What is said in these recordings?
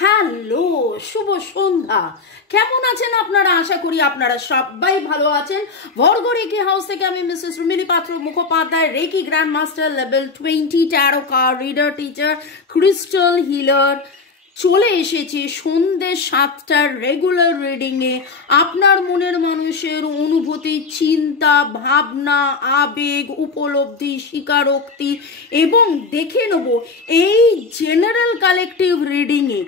Hello, শুভ সন্ধ্যা। কেমন আছেন আপনারা? আশা করি আপনারা সবাই ভালো আছেন। ভর্গ রেকি হাউস থেকে আমি Mrs Rumili Patra Mukhopadhyay, reiki grand master level 20 tarot card reader, teacher, crystal healer, চলে এসেছি সন্ধ্যে 7টার রেগুলার রিডিংয়ে। আপনার মনের মানুষের অনুভূতি, চিন্তা, ভাবনা, আবেগ, উপলব্ধি, স্বীকারোক্তি এবং দেখে নেব এই জেনারেল কালেকটিভ রিডিংয়ে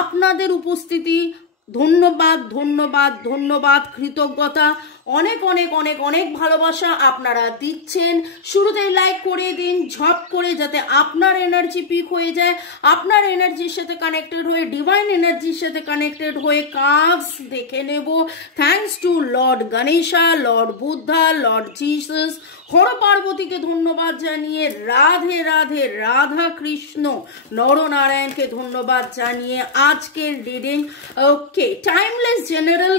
আপনাদের উপস্থিতি। ধন্যবাদ ধন্যবাদ ধন্যবাদ, কৃতজ্ঞতা, অনেক অনেক অনেক অনেক ভালোবাসা আপনারা দিচ্ছেন। শুরুতেই লাইক করে দিন ঝপ করে, যাতে আপনার এনার্জি পিক হয়ে যায়, আপনার এনার্জির সাথে কানেক্টেড হয়ে, ডিভাইন এনার্জির সাথে কানেক্টেড হয়ে কাজ দেখে নেব। Thanks to Lord Ganesha, Lord Buddha, Lord Jesus, Har পার্বতীকে ধন্যবাদ জানিয়ে, রাধে রাধে রাধা কৃষ্ণ নরনারায়ণকে ধন্যবাদ জানিয়ে আজকের রিডিং ওকে টাইমলেস জেনারেল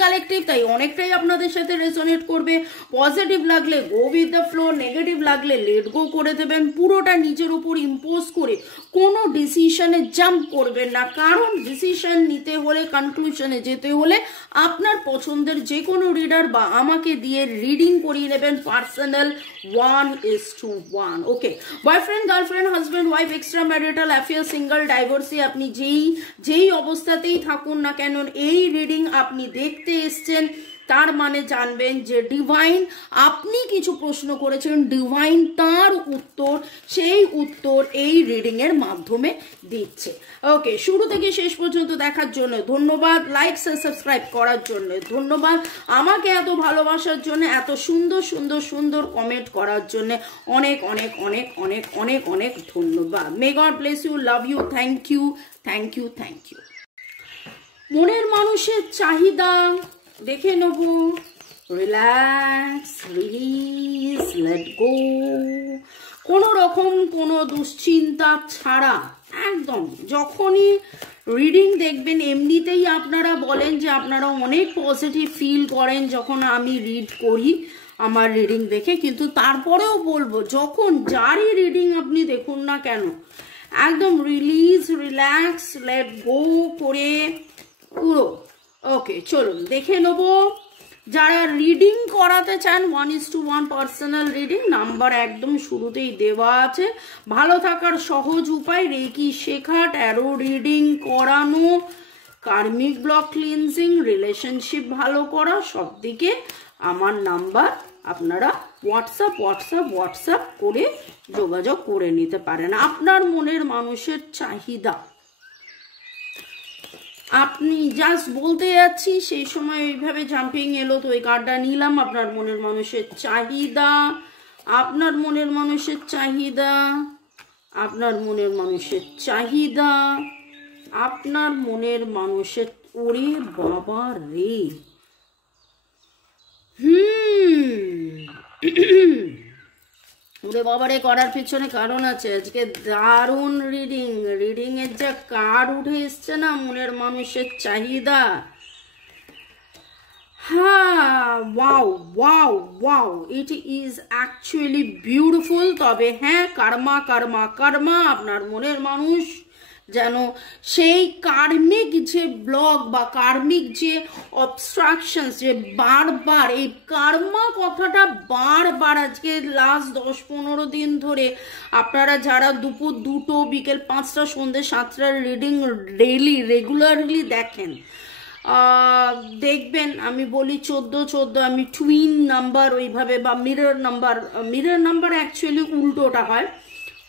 কালেকটিভ তাই অনেকটাই আপনাদের সাথে রেজোনেট করবে। পজিটিভ লাগলে go with the flow, negative লাগলে লেট গো করে দেবেন। পুরোটা নিজের উপর ইম্পোজ করে কোনো ডিসিশনে জাম্প করবেন না, কারণ ডিসিশন নিতে হলে, কনক্লুশনে যেতে হলে আপনার পছন্দের যে কোনো রিডার বা আমাকে দিয়ে রিডিং করিয়ে নেবেন personal 1:1। Okay, boyfriend, girlfriend, husband, wife, extra marital affair, single, divorcee, আপনি যেই অবস্থাতেই থাকুন না কেন, এই রিডিং আপনি দেখতে এসছেন, তার মানে জানবেন যে ডিভাইন, আপনি কিছু প্রশ্ন করেছেন, ডিভাইন তার উত্তর, সেই উত্তর এই রিডিং এর মাধ্যমে দিচ্ছে। ওকে, শুরু থেকে শেষ পর্যন্ত দেখার জন্য ধন্যবাদ, লাইক সাবস্ক্রাইব করার জন্য ধন্যবাদ, আমাকে এত ভালোবাসার জন্য, এত সুন্দর সুন্দর সুন্দর কমেন্ট করার জন্য অনেক অনেক অনেক অনেক অনেক অনেক ধন্যবাদ। May God bless you, love you, thank you thank you thank you. মনের মানুষের চাহিদা দেখে নেব। Relax, release, let go. কোনো রকম কোনো দুশ্চিন্তা ছাড়া একদম, যখনই রিডিং দেখবেন এমনিতেই আপনারা বলেন যে আপনারা অনেক পজিটিভ ফিল করেন যখন আমি রিড করি আমার রিডিং দেখে, কিন্তু তারপরেও বলবো যখন যারই রিডিং আপনি দেখুন না কেন, একদম রিলিজ, রিল্যাক্স, লেট গো করে পুরো। ওকে, চলুন দেখে নেব। যারা রিডিং করাতে চান 1:1 পার্সোনাল রিডিং, নাম্বার একদম শুরুতেই দেওয়া আছে। ভালো থাকার সহজ উপায়, রেকি শেখা, ট্যারো রিডিং করানো, কার্মিক ব্লক ক্লিনজিং, রিলেশনশিপ ভালো করা, সব দিকে আমার নাম্বার আপনারা হোয়াটসঅ্যাপ করে যোগাযোগ করে নিতে পারেন। আপনার মনের মানুষের চাহিদা আপনি জাস্ট বলতে যাচ্ছি, সেই সময় ওইভাবে জাম্পিং এলো তো ওই কার্ডটা নিলাম। আপনার মনের মানুষের চাহিদা, আপনার মনের মানুষের চাহিদা, আপনার মনের মানুষের চাহিদা, আপনার মনের মানুষের, ওরে বাবা রে, ওরে বাবারে, করার পিছনে কারণ আছে। আজকে দারুণ রিডিং এর যা কার্ড উঠে এসছে না, মনের মানুষের চাহিদা। হ্যাঁ, wow wow wow, it is actually beautiful. তবে হ্যাঁ, কার্মা কার্মা কার্মা, আপনার মনের মানুষ যেন সেই কার্মিক যে ব্লক বা কার্মিক যে অবস্ট্রাকশন, যে বারবার এই কার্মা কথাটা বারবার আজকে লাস্ট 10-15 দিন ধরে আপনারা যারা দুপুর 2টো, বিকেল 5টা, সন্ধ্যে 7টার রিডিং ডেইলি রেগুলারলি দেখেন, দেখবেন আমি বলি 14 আমি টুইন নাম্বার ওইভাবে, বা মিরর নাম্বার অ্যাকচুয়ালি উল্টোটা হয়,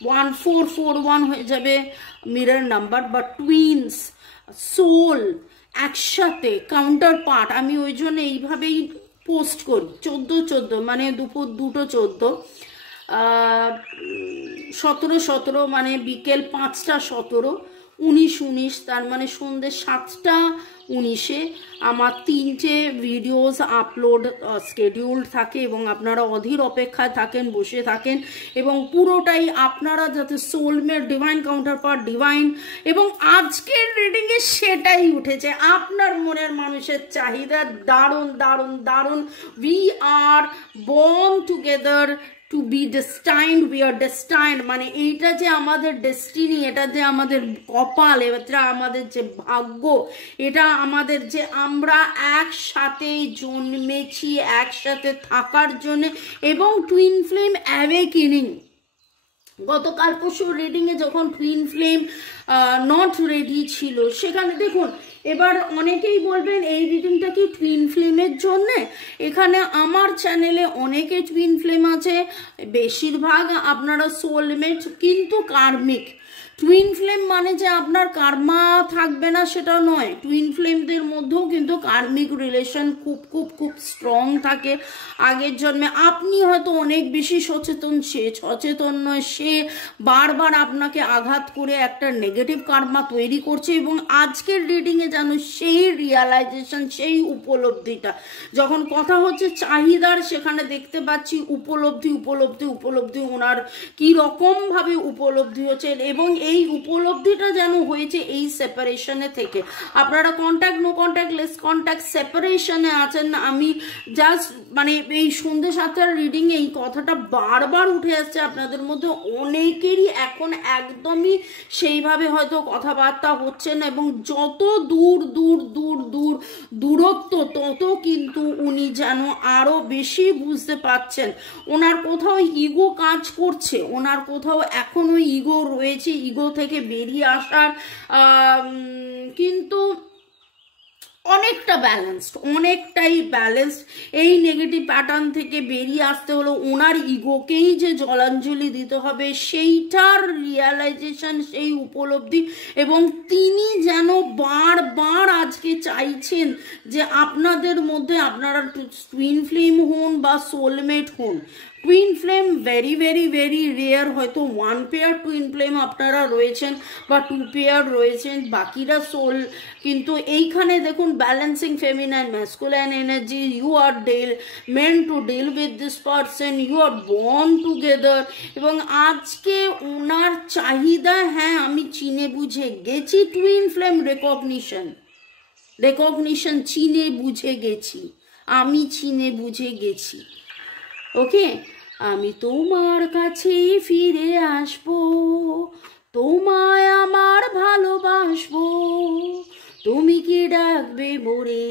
1441 হয়ে যাবে মিরর নাম্বার, বা টুইনস সোল একসাথে কাউন্টার পার্ট। আমি ওই জন্য এইভাবেই পোস্ট করি, 14 মানে দুপুর 2টো 14, 17 মানে বিকেল 5টা 17, 19 তার মানে সন্ধ্যে 7টা 19-এ আমার 3টে ভিডিওস আপলোড স্কেডিউলড থাকে এবং আপনারা অধীর অপেক্ষায় থাকেন, বসে থাকেন, এবং পুরোটাই আপনারা যাতে soulmate, divine counter part, divine, এবং আজকের রিডিংয়ে সেটাই উঠেছে, আপনার মনের মানুষের চাহিদা। দারুণ দারুণ দারুণ। We are born together to be destined, we are destined, মানে এইটা যে আমাদের ডেস্টিনি, এটা যে আমাদের কপাল, এটা আমাদের যে ভাগ্য, এটা আমাদের যে আমরা একসাথে জন্মেছি একসাথে থাকার জন্য। এবং টুইন ফ্লেম অ্যাওয়েকেনিং, গতকাল পরশু রিডিংয়ে যখন টুইন ফ্লেম নট রেডি ছিল, সেখানে দেখুন এবার অনেকেই বলবেন এই রিডিংটা কি টুইন ফ্লেমের জন্যে। এখানে আমার চ্যানেলে অনেকে টুইন ফ্লেম আছে, বেশিরভাগ আপনারা সোলমেট, কিন্তু কার্মিক। টুইন ফ্লেম মানে যে আপনার কার্মা থাকবে না সেটা নয়, টুইন ফ্লেমদের মধ্যেও কিন্তু কার্মিক রিলেশন খুব খুব খুব স্ট্রং থাকে আগের জন্মে। আপনি হয়তো অনেক বেশি সচেতন, সে সচেতন নয়, সে বারবার আপনাকে আঘাত করে একটা নেগেটিভ কার্মা তৈরি করছে। এবং আজকের রিডিংয়ে যেন সেই রিয়ালাইজেশন, সেই উপলব্ধিটা, যখন কথা হচ্ছে চাহিদার, সেখানে দেখতে পাচ্ছি উপলব্ধি উপলব্ধি উপলব্ধি, ওনার কীরকমভাবে উপলব্ধি হচ্ছে। এবং এই উপলব্ধিটা যেন হয়েছে এই সেপারেশনে থেকে। আপনারা contact, no contact, less contact, সেপারেশনে আছেন। আমি জাস্ট মানে এই সন্ধ্যে 7টার রিডিংয়ে এই কথাটা বারবার উঠে আসছে। আপনাদের মধ্যে অনেকেরই এখন একদমই সেইভাবে হয়তো কথাবার্তা হচ্ছে না, এবং যত দূর দূর দূর দূর দূরত্ব, তত কিন্তু উনি যেন আরো বেশি বুঝতে পারছেন ওনার কোথাও ইগো কাজ করছে, ওনার কোথাও এখনো ইগো রয়েছে, ইগো থেকে বেরিয়ে আসার কিন্তু অনেকটা ব্যালেন্সড, অনেকটাই ব্যালেন্সড। এই নেগেটিভ প্যাটার্ন থেকে বেরিয়ে আসতে হলো ওনার ইগোকেই যে জলাঞ্জলি দিতে হবে, সেইটার রিয়ালাইজেশন, সেই উপলব্ধি। এবং তিনি যেন বারবার আজকে চাইছেন যে আপনাদের মধ্যে, আপনারা টুইন ফ্লেম হন বা সোলমেট হন, twin flame very very very rare, হয়তো 1 পেয়ার টুইন ফ্লেম আপনারা রয়েছেন বা 2 পেয়ার রয়েছেন, বাকিরা সোল। কিন্তু এইখানে দেখুন balancing feminine masculine energy, you are meant to deal with this person, you are born together. এবং আজকে ওনার চাহিদা, হ্যাঁ আমি চিনে বুঝে গেছি, টুইন ফ্লেম রেকগনিশন চিনে বুঝে গেছি, আমি চিনে বুঝে গেছি। ওকে, আমি তোমার কাছে ফিরে আসবো, তোমায় আমার ভালোবাসবো, তুমি কি ডাকবে মোরে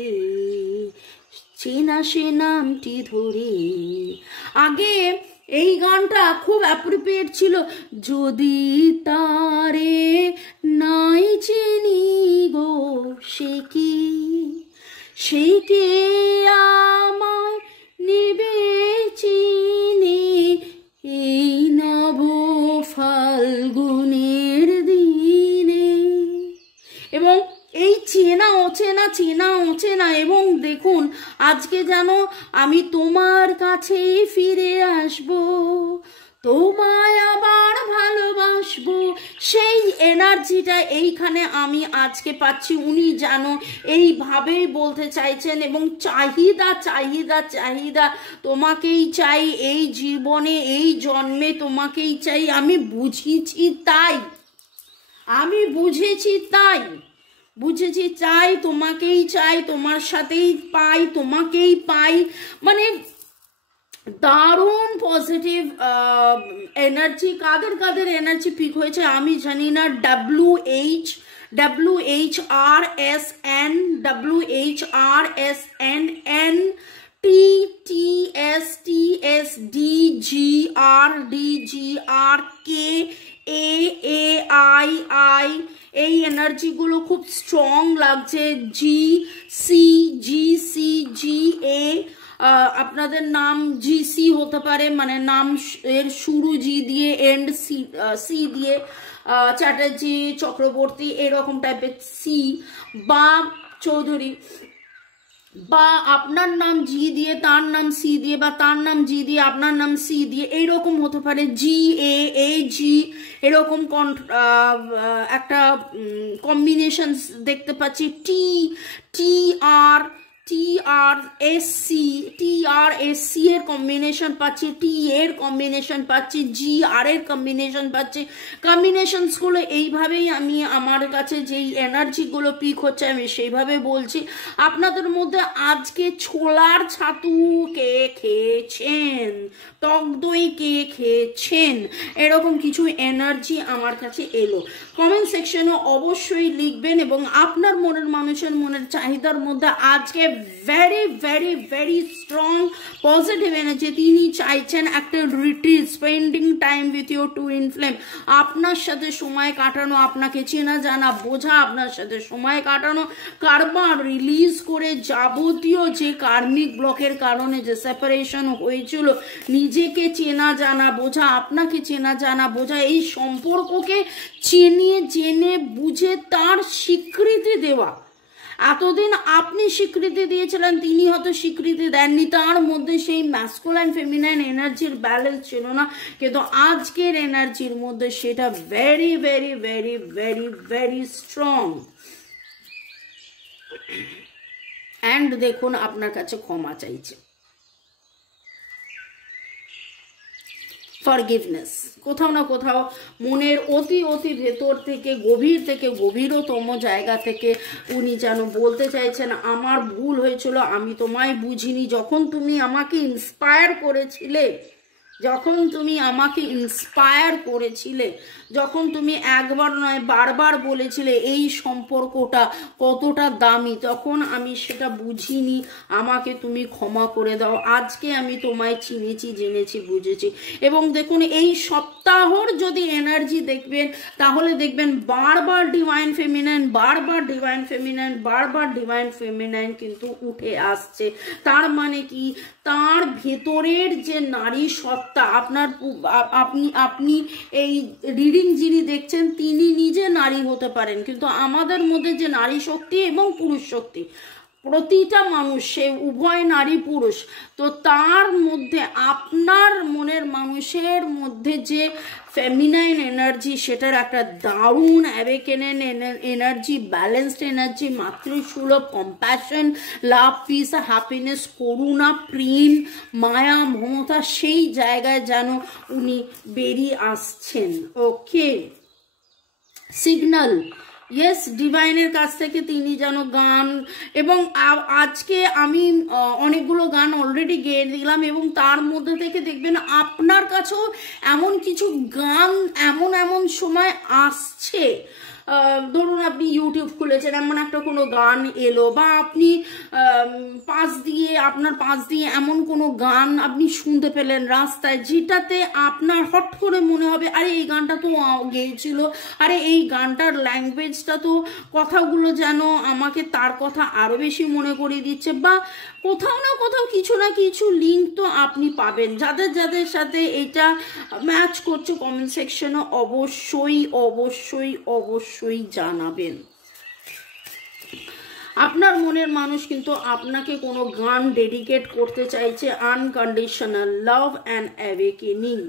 চেনা সে নামটি ধরে। আগে এই গানটা খুব অ্যাপ্রোপ্রিয়েট ছিল, যদি তারে নাই চিনি গো সে কি আমায় নেবে চিনে এই নব ফাল্গুনের দিনে। এবং এই চেনা অচেনা, চেনা অচেনা। এবং দেখুন আজকে যেন আমি তোমার কাছে ফিরে আসবো, তোমায় আবার ভালোবাসবো, সেই এনার্জিটা এইখানে আমি আজকে পাচ্ছি। উনি যেন এইভাবেই বলতে চাইছেন। এবং চাহিদা চাহিদা চাহিদা, তোমাকেই চাই এই জীবনে, এই জন্মে তোমাকেই চাই। আমি বুঝেছি তাই, আমি বুঝেছি তাই, বুঝেছি চাই, তোমাকেই চাই, তোমার সাথেই পাই, তোমাকেই পাই। মানে দারুণ পজিটিভ এনার্জি। কাদের কাদের এনার্জি পিক হয়েছে আমি জানি না। WHRSN TTSTSDGRDGRKAAII, এই এনার্জিগুলো খুব স্ট্রং লাগছে। GCGA, আপনাদের নাম GC হতে পারে, মানে নাম এর শুরু জি দিয়ে এন্ড সি দিয়ে, চ্যাটার্জি, চক্রবর্তী, এরকম টাইপের সি, বা চৌধুরী, বা আপনার নাম জি দিয়ে তার নাম সি দিয়ে, বা তার নাম জি দিয়ে আপনার নাম সি দিয়ে, এইরকম হতে পারে। GAAG এরকম একটা কম্বিনেশন দেখতে পাচ্ছি। TR TRSC এর কম্বিনেশন পাচ্ছি, T এর কম্বিনেশন পাচ্ছি, GR এর কম্বিনেশন পাচ্ছি। কম্বিনেশনসগুলো এইভাবেই আমি আমার কাছে যেই এনার্জিগুলো পিক হচ্ছে আমি সেইভাবে বলছি। আপনাদের মধ্যে আজকে ছোলার ছাতু কে খেয়েছেন, টক দই কে খেয়েছেন, এরকম কিছু এনার্জি আমার কাছে এলো। কমেন্ট সেকশনে অবশ্যই লিখবেন এবং আপনার মনের মানুষের মনের চাহিদার মধ্যে আজকে very very very strong positive energy. তিনি চাইছেন একটা retreat, spending time with your twin flame, আপনার সাথে সময় কাটানো, আপনাকে চেনা জানা বোঝা, আপনার সাথে সময় কাটানো, কার্মা রিলিজ করে যাবতীয় যে কার্মিক ব্লকের কারণে যে সেপারেশন হয়েছিল, নিজেকে চেনা জানা বোঝা, আপনাকে চেনা জানা বোঝা, এই সম্পর্ককে জেনে বুঝে তার স্বীকৃতি দেওয়া। এতদিন আপনি স্বীকৃতি দিয়েছিলেন, তিনি হয়তো স্বীকৃতি দেননি, তার মধ্যে সেই ম্যাসকুলাইন ফেমিনাইন এনার্জির ব্যালেন্স ছিল না, কিন্তু আজকের এনার্জির মধ্যে সেটা very very very very very strong. And দেখুন আপনার কাছে ক্ষমা চাইছে, ফরগিভনেস। কোথাও না কোথাও মনের অতি অতি ভেতর থেকে গভীরতম জায়গা থেকে উনি যেন বলতে চাইছেন আমার ভুল হয়েছিল, আমি তোমায় বুঝিনি। যখন তুমি আমাকে ইন্সপায়ার করেছিলে, যখন তুমি একবার নয় বারবার বলেছিলে এই সম্পর্কটা কতটা দামি, তখন আমি সেটা বুঝিনি, আমাকে তুমি ক্ষমা করে দাও। আজকে আমি তোমায় চিনেছি, জেনেছি, বুঝেছি। এবং দেখুন এই সপ্তাহর যদি এনার্জি দেখবেন তাহলে দেখবেন বারবার ডিভাইন ফেমিনাইন কিন্তু উঠে আসছে। তার মানে কি, তার ভেতরের যে নারী সত্তা, আপনি এই রিডিং যিনি দেখছেন তিনি নিজে নারী হতে পারেন, কিন্তু আমাদের মধ্যে যে নারী শক্তি এবং পুরুষ শক্তি, প্রতিটা মানুষ সে উভয় নারী পুরুষ, তো তার মধ্যে আপনার মনের মানুষের মধ্যে যে ফেমিনাইন এনার্জি, সেটার একটা দারুণ অ্যাওয়েকেনিং এনার্জি, ব্যালেন্সড এনার্জি, মাতৃসুলভ, কম্প্যাশন, লাভ, পিস, হ্যাপিনেস, করুণা, প্রেম, মায়া, মমতা, সেই জায়গায় যেন উনি বেরিয়ে আসছেন। ওকে, সিগন্যাল, ইয়েস, ডিভাইনের কাছ থেকে তিনি যেন গান, এবং আজকে আমি অনেকগুলো গান অলরেডি গেয়ে দিলাম, এবং তার মধ্যে থেকে দেখবেন আপনার কাছেও এমন কিছু গান এমন সময় আসছে, ধরুন আপনি ইউটিউব খুলেছেন, এমন একটা কোনো গান এলো, বা আপনি আপনার পাশ দিয়ে এমন কোনো গান আপনি শুনতে পেলেন রাস্তায়, যেটাতে আপনার হট করে মনে হবে আরে এই গানটা তো গেয়েছিল, আরে এই গানটার ল্যাঙ্গুয়েজটা তো, কথাগুলো যেন আমাকে তার কথা আরো বেশি মনে করিয়ে দিচ্ছে, বা কোথাও না কোথাও কিছু না কিছু লিঙ্ক তো আপনি পাবেন। যাদের সাথে এটা ম্যাচ করছে কমেন্ট সেকশনে অবশ্যই জানাবেন। আপনার মনের মানুষ কিন্তু আপনাকে কোনো গান ডেডিকেট করতে চাইছে, unconditional love and awakening.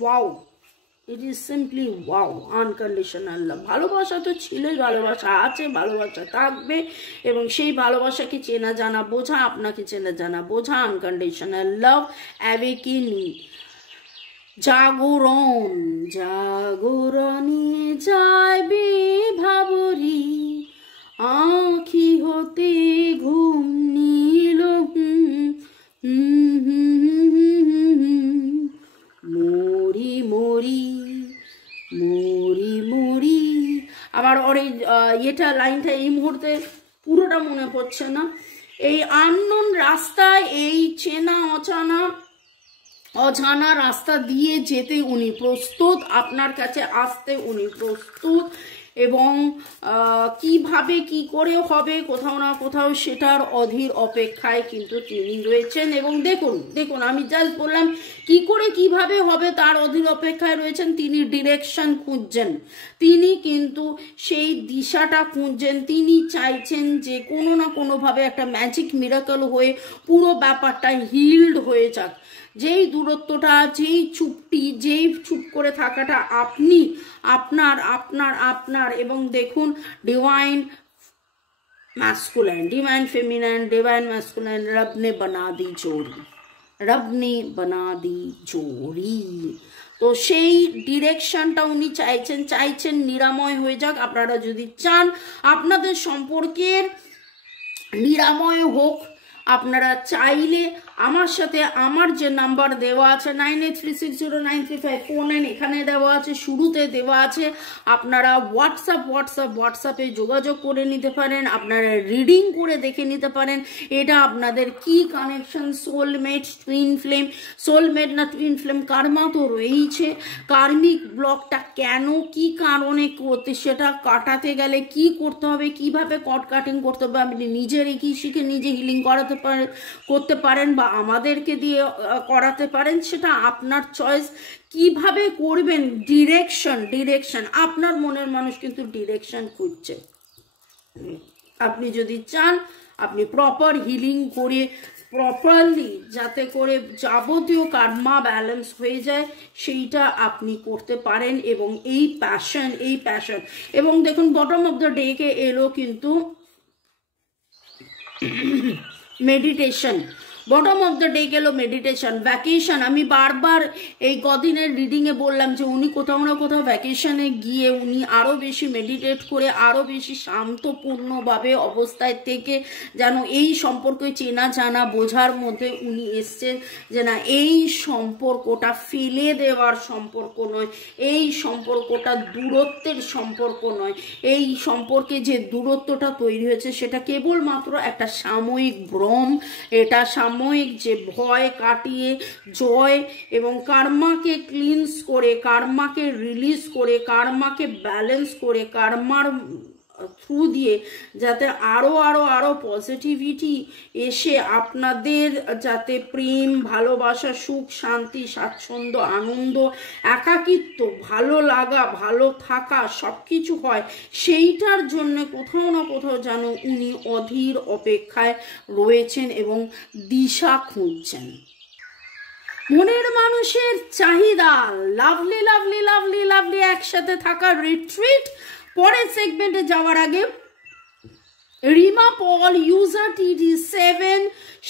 Wow, it is simply wow, unconditional love. ভালোবাসা তো ছিলই, ভালোবাসা আছে, ভালোবাসা থাকবে, এবং সেই ভালোবাসাকে চেনা জানা বোঝা, আপনাকে চেনা জানা বোঝা, আনকন্ডিশনাল লাভ, অ্যাওয়েকেনিং। জাগরণে যাইবে ভাবরি, আঁখি হতে ঘুম নীল, মরি মরি মরি মরি। আবার ওর এটা লাইনটা এই মুহূর্তে পুরোটা মনে পড়ছে না। এই আননোন রাস্তায়, এই চেনা অজানা রাস্তা দিয়ে যেতে উনি প্রস্তুত, আপনার কাছে আসতে উনি প্রস্তুত, এবং কিভাবে কি করে হবে কোথাও না কোথাও সেটার অধীর অপেক্ষায় কিন্তু তিনি রয়েছেন। এবং দেখুন আমি জাস্ট বললাম কি করে কিভাবে হবে তার অধীর অপেক্ষায় রয়েছেন। তিনি ডিরেকশন খুঁজছেন, তিনি কিন্তু সেই দিশাটা খুঁজছেন, তিনি চাইছেন যে কোনো না কোনোভাবে একটা ম্যাজিক মিরাকল হয়ে পুরো ব্যাপারটা হিল্ড হয়ে যাক। যেই দূরত্বটা, যেই চুপ করে থাকাটা আপনার এবং দেখুন divine masculine, divine feminine, divine masculine, रब ने बना दी जोड़ी, रब ने बना दी जोड़ी। তো সেই ডিরেকশনটা উনি চাইছেন নিরাময় হয়ে যাক। আপনারা যদি চান আপনাদের সম্পর্কের নিরাময় হোক, আপনারা চাইলে আমার সাথে আমার যে নাম্বার দেওয়া আছে 9836093549 এখানে দেওয়া আছে, শুরুতে দেওয়া আছে, আপনারা হোয়াটসঅ্যাপে যোগাযোগ করে নিতে পারেন, আপনারা রিডিং করে দেখে নিতে পারেন এটা আপনাদের কি connection, soulmate, twin flame, soulmate না টুইন ফ্লেম, কার্মা তো রয়েইছে, কার্মিক ব্লকটা কেন কি কারণে করতে, সেটা কাটাতে গেলে কি করতে হবে, কিভাবে কট কাটিং করতে হবে, আপনি নিজেরই কি শিখে নিজে হিলিং করতে পারেন বা আমাদেরকে দিয়ে করাতে পারেন, সেটা আপনার চয়েস। কিভাবে করবেন ডিরেকশন আপনার মনের মানুষ কিন্তু ডিরেকশন খুঁজছে। আপনি যদি চান আপনি প্রপার হিলিং করে প্রপারলি যাতে করে যাবতীয় কার্মা ব্যালেন্স হয়ে যায় সেইটা আপনি করতে পারেন। এবং এই প্যাশন এবং দেখুন বটম অফ দ্য ডে কে এলো কিন্তু meditation, bottom of the day গেল মেডিটেশন, ভ্যাকেশন। আমি বারবার এই কদিনের রিডিংয়ে বললাম যে উনি কোথাও না কোথাও ভ্যাকেশনে গিয়ে উনি আরও বেশি মেডিটেট করে আরও বেশি শান্তপূর্ণভাবে অবস্থায় থেকে যেন এই সম্পর্কে চেনা জানা বোঝার মধ্যে উনি এসছেন যে না এই সম্পর্কটা ফেলে দেওয়ার সম্পর্ক নয়, এই সম্পর্কটা দূরত্বের সম্পর্ক নয়, এই সম্পর্কে যে দূরত্বটা তৈরি হয়েছে সেটা কেবলমাত্র একটা সাময়িক ভ্রম, এটা সাময়িক যে ভয় কাটিয়ে জয় এবং কার্মাকে ক্লিনস করে, কার্মাকে রিলিজ করে, কার্মাকে ব্যালেন্স করে, কার্মার থ্রু দিয়ে যাতে আরো পজিটিভিটি এসে আপনাদের যাতে প্রেম, ভালোবাসা, সুখ, শান্তি, স্বাচ্ছন্দ্য, আনন্দ, একাকিত্ব, ভালো লাগা, ভালো থাকা সবকিছু হয়, সেইটার জন্য কোথাও না কোথাও যেন উনি অধীর অপেক্ষায় রয়েছেন এবং দিশা খুঁজছেন। মনের মানুষের চাহিদা লাভলি লাভলি লাভলি লাভলি একসাথে থাকা রিট্রিট। পরের সেগমেন্টে যাওয়ার আগে রিমা পল ইউজার TD7,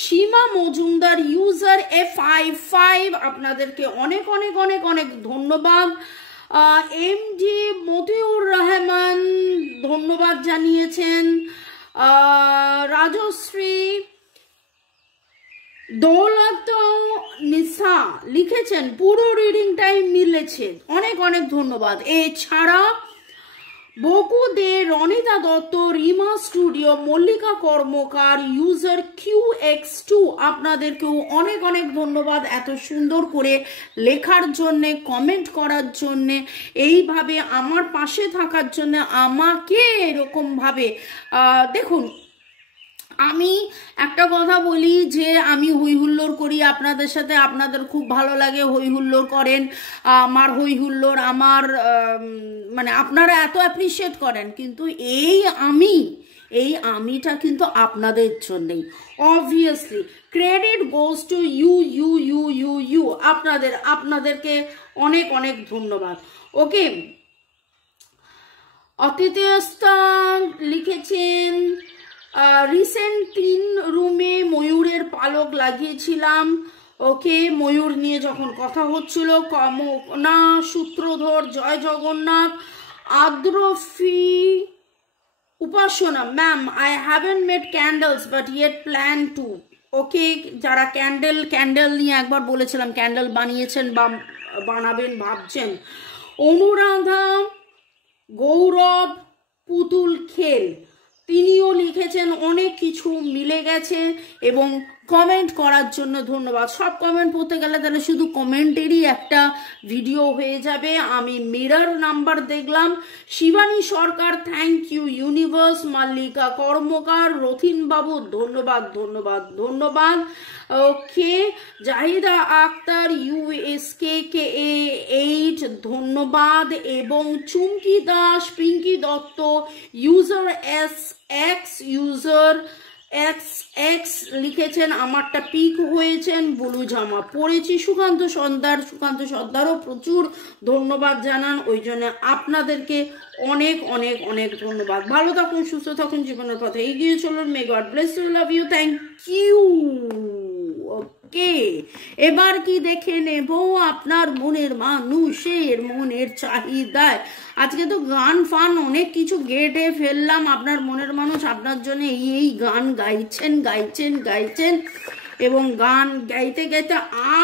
সীমা মজুমদার ইউজার F55 আপনাদেরকে অনেক অনেক অনেক অনেক ধন্যবাদ। MD মতিউর রহমান ধন্যবাদ জানিয়েছেন, রাজশ্রী, দৌলত নিসা লিখেছেন পুরো রিডিং টাইম মিলেছে, অনেক অনেক ধন্যবাদ। এছাড়া বকু দে, রনিতা দত্ত, রিমা স্টুডিও, মল্লিকা কর্মকার ইউজার QX2 আপনাদেরকেও অনেক অনেক ধন্যবাদ এত সুন্দর করে লেখার জন্যে, কমেন্ট করার জন্যে, এইভাবে আমার পাশে থাকার জন্য, আমাকে এরকমভাবে দেখুন আমি একটা কথা বলি যে আমি হই হুল্লোড় করি আপনাদের সাথে, আপনাদের খুব ভালো লাগে হই হুল্লোড় করেন, আমার হই হুল্লোড় আমার মানে আপনারা এত অ্যাপ্রিসিয়েট করেন, কিন্তু এই আমিটা কিন্তু আপনাদের জন্যই। Obviously credit goes to you আপনাদেরকে অনেক অনেক ধন্যবাদ। ওকে, অতিথিয়স্তা লিখেছেন রিসেন্ট 3 রুমে ময়ূরের পালক লাগিয়েছিলাম। ওকে, ময়ূর নিয়ে যখন কথা হচ্ছিল, কমনা সূত্রধর, জয় জগন্নাথ, আদ্রফি, Upasana ma'am, I haven't made candles but yet plan to. Okay, যারা ক্যান্ডেল নিয়ে একবার বলেছিলাম ক্যান্ডেল বানিয়েছেন বা বানাবেন ভাবছেন। অনুরাধা, গৌরব, পুতুল খেল তিনিও লিখেছেন অনেক কিছু মিলে গেছে এবং কমেন্ট করার জন্য ধন্যবাদ। সব কমেন্ট পড়তে গেলে তাহলে শুধু কমেন্টেরই একটা ভিডিও হয়ে যাবে। আমি মিরর নাম্বার দেখলাম। শিবানী সরকার থ্যাংক ইউ ইউনিভার্স, মাল্লিকা কর্মকার, রথিন বাবু ধন্যবাদ ধন্যবাদ ধন্যবাদ। ওকে, জাহিদা আক্তার USKKA8 ধন্যবাদ এবং Chumki Das, Pinki Dutta user SX user X X লিখেছেন, আমারটা পিক হয়েছেন, ব্লু জামা পরেছি। সুকান্ত সর্দারও প্রচুর ধন্যবাদ জানান, ওই জন্য আপনাদেরকে অনেক অনেক অনেক ধন্যবাদ। ভালো থাকুন, সুস্থ থাকুন, জীবনের পথে এগিয়ে চলুন। May God bless you, love you, thank you. Okay, এবার কি দেখে নেব আপনার মনের মানুষের মনের চাহিদায়। আজকে তো গান ফান অনেক কিছু গেটে ফেললাম। আপনার মনের মানুষ আপনার জন্য এই গান গাইছেন এবং গান গাইতে গাইতে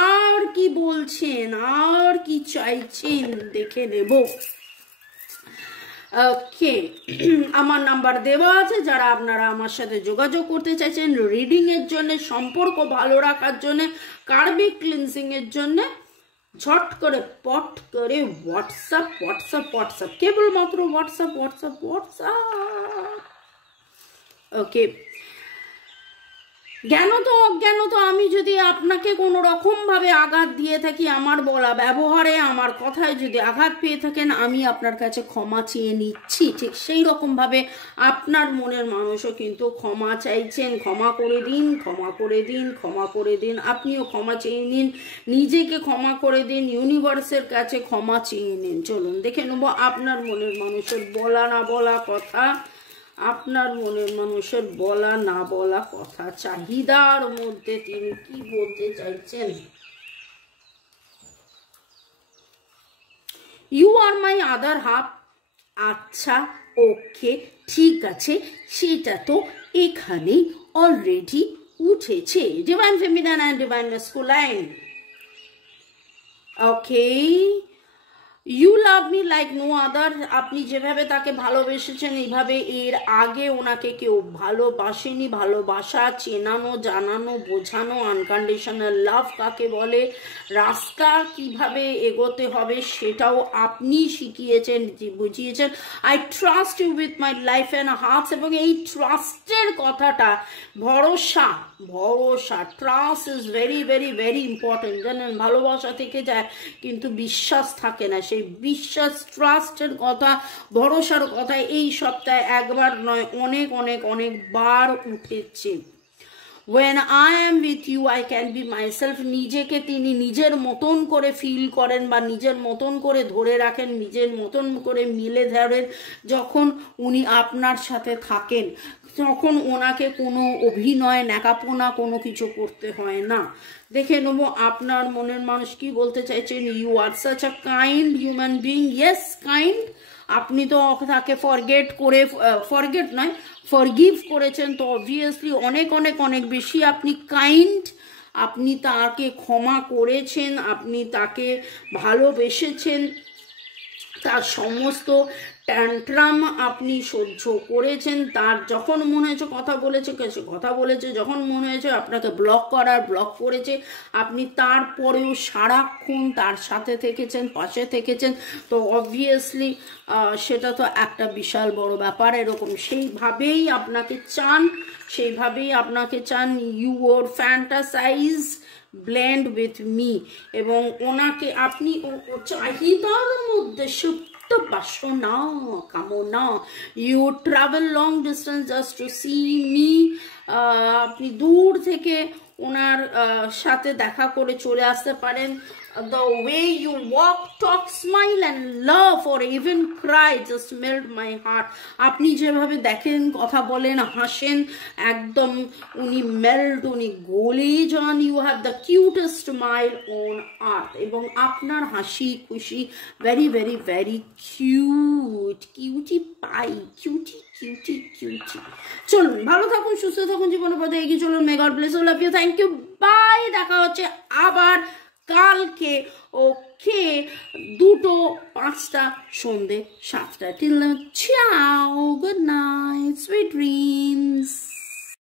আর কি বলছেন, আর কি চাইছেন দেখে নেব। ওকে, আমার নাম্বার দেওয়া আছে, যারা আপনারা আমার সাথে যোগাযোগ করতে চাইছেন রিডিং এর জন্য, সম্পর্ক ভালো রাখার জন্য, কার্মিক ক্লিনজিং এর জন্য, ঝট করে পট করে হোয়াটসঅ্যাপ, কেবলমাত্র হোয়াটসঅ্যাপ। ওকে, জ্ঞানত অজ্ঞানত আমি যদি আপনাকে কোনো রকম ভাবে আঘাত দিয়ে থাকি, আমার বলা ব্যবহারে, আমার কথায় যদি আঘাত পেয়ে থাকেন, আমি আপনার কাছে ক্ষমা চেয়ে নিচ্ছি। ঠিক সেই রকম ভাবে আপনার মনের মানুষও কিন্তু ক্ষমা চাইছেন। ক্ষমা করে দিন। আপনিও ক্ষমা চেয়ে নিন, নিজেকে ক্ষমা করে দিন, ইউনিভার্সের কাছে ক্ষমা চেয়ে নিন। চলুন দেখে নেবো আপনার মনের মানুষের বলা না বলা কথা, আপনার মনের মানুষের বলা না বলা কথা, চাহিদার মধ্যে তিনি কি বলতে চাইছেন। You are my other half. আচ্ছা, ওকে, ঠিক আছে, সেটা তো এখানে অলরেডি উঠেছে। Divine feminine and divine masculine. Okay, you love me like no other. আপনি যেভাবে তাকে ভালোবেসেছেন এইভাবে এর আগে ওনাকে কেউ ভালোবাসেনি। ভালোবাসা, চেনানো, জানানো, বোঝানো, আনকন্ডিশনাল লাভ কাকে বলে, রাস্তা কিভাবে এগোতে হবে সেটাও আপনি শিখিয়েছেন, বুঝিয়েছেন। I trust you with my life and hearts. এবং এই ট্রাস্টের কথাটা, ভরসা, trust is very very very important. জানেন, ভালোবাসা থেকে যায় কিন্তু বিশ্বাস থাকে না। সেই বিশ্বাস, ট্রাস্টের কথা, ভরসার কথা এই সপ্তাহে একবার নয়, অনেক বার উঠেছে। When I am with you, I can be myself. নিজেকে তিনি নিজের মতন করে ফিল করেন বা নিজের মতন করে ধরে রাখেন, নিজের মতন করে মিলে ধরেন। যখন উনি আপনার সাথে থাকেন তখন ওনাকে কোনো অভিনয়, ন্যাকাপোনা কোনো কিছু করতে হয় না। দেখে নেবো আপনার মনের মানুষ কি বলতে চাইছেন। You are such a kind human being. Yes, kind. আপনি তো তাকে ফরগিভ করেছেন, তো অবভিয়াসলি অনেক বেশি আপনি কাইন্ড। আপনি তাকে ক্ষমা করেছেন, আপনি তাকে ভালোবেসেছেন, তার সমস্ত ট্যান্ট্রাম আপনি সহ্য করেছেন। তার যখন মনে হয়েছে কথা বলেছে, যখন মনে হয়েছে আপনাকে ব্লক করেছে, আপনি তারপরেও সারাক্ষণ তার সাথে থেকেছেন, পাশে থেকেছেন। তো অবভিয়াসলি সেটা তো একটা বিশাল বড় ব্যাপার। এরকম সেইভাবেই আপনাকে চান। You or fantasize blend with me. এবং ওনাকে আপনি চাহিদার মধ্যে বাসনা, কামনা। You travel long distance just to see me. আপনি দূর থেকে ওনার সাথে দেখা করে চলে আসতে পারেন। The way you walk, talk, smile and love or even cry just melt my heart. আপনি যেভাবে দেখেন, কথা বলেন, হাসেন, একদম উনি গলে যান। You have the cutest smile on earth. এবং আপনার হাসি খুশি very very very cutie pie, cutie. চলুন, ভালো থাকুন, সুস্থ থাকুন, জীবনের পথে এগিয়ে চলুন। May God bless you, love you, thank you, bye. দেখা হচ্ছে আবার কালকে। ওকে, 2:05 সন্ধে 7টা। Till now, ciao, good night, sweet dreams.